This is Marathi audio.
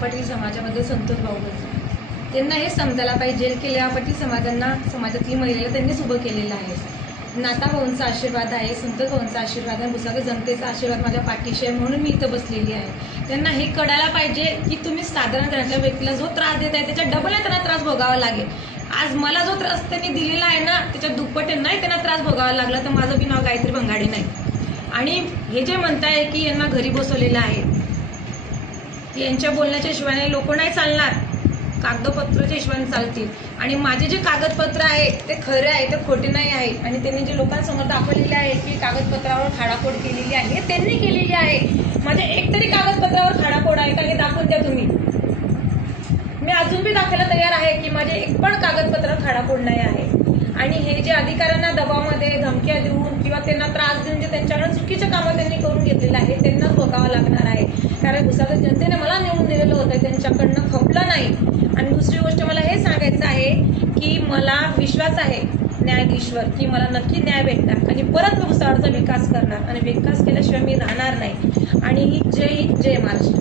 पाटील समाजामध्ये संतोष भाऊ बनले। त्यांना हे समजायला पाहिजे की लेवा पाटील समाजातली महिलेला त्यांनीच उभं केलेलं आहे। नाता भाऊंचा आशीर्वाद आहे, संतोष भाऊंचा आशीर्वाद आहे, भुसावळ जनतेचा आशीर्वाद माझ्या पाठीशी आहे, म्हणून मी इथं बसलेली आहे। त्यांना हे कळायला पाहिजे की तुम्ही साधारण घरातल्या व्यक्तीला जो त्रास देत आहे त्याच्या डबल त्यांना त्रास भोगावा लागेल। आज मला जो त्रास त्यांनी दिलेला आहे ना त्याच्या दुप्पट नाही त्यांना त्रास भोगावा लागला तर माझं बी नाव गायत्री भंगाडी नाही। आणि हे जे म्हणताय की यांना घरी बसवलेलं आहे, यांच्या बोलण्याच्या हिशोबाने लोक नाही चालणार, कागदपत्राच्या हिशोबाने चालतील। आणि माझे जे कागदपत्र आहे ते खरे आहे, ते खोटे नाही आहे। आणि त्यांनी जे लोकांसमोर दाखवलेले आहे की कागदपत्रावर खाडाखोड केलेली आहे, हे त्यांनी केलेली आहे। माझे एक तरी कागदपत्रावर खाडाखोड आहे का हे दाखवून द्या तुम्ही। मी अजून बी दाखवायला तयार आहे की माझे एक पण कागदपत्र खाडाखोड नाही आहे। आणि हे जे अधिकाऱ्यांना दबावामध्ये धमक्या देऊन किंवा त्यांना त्रास देऊन जे त्यांच्याकडे चुकीचे कामं त्यांनी करून घेतलेलं आहे त्यांनाच भोगावं लागणार आहे। कारण भुसावळ जनतेने मला निवडून दिलेलं होतं, त्यांच्याकडनं खपलं नाही। आणि दुसरी गोष्ट मला हे सांगायचं आहे की मला विश्वास आहे न्यायाधीशवर की मला नक्की न्याय भेटणार आणि परत मी भुसावळचा विकास करणार आणि विकास केल्याशिवाय मी राहणार नाही। आणि जय हिंद, जय महाराष्ट्र।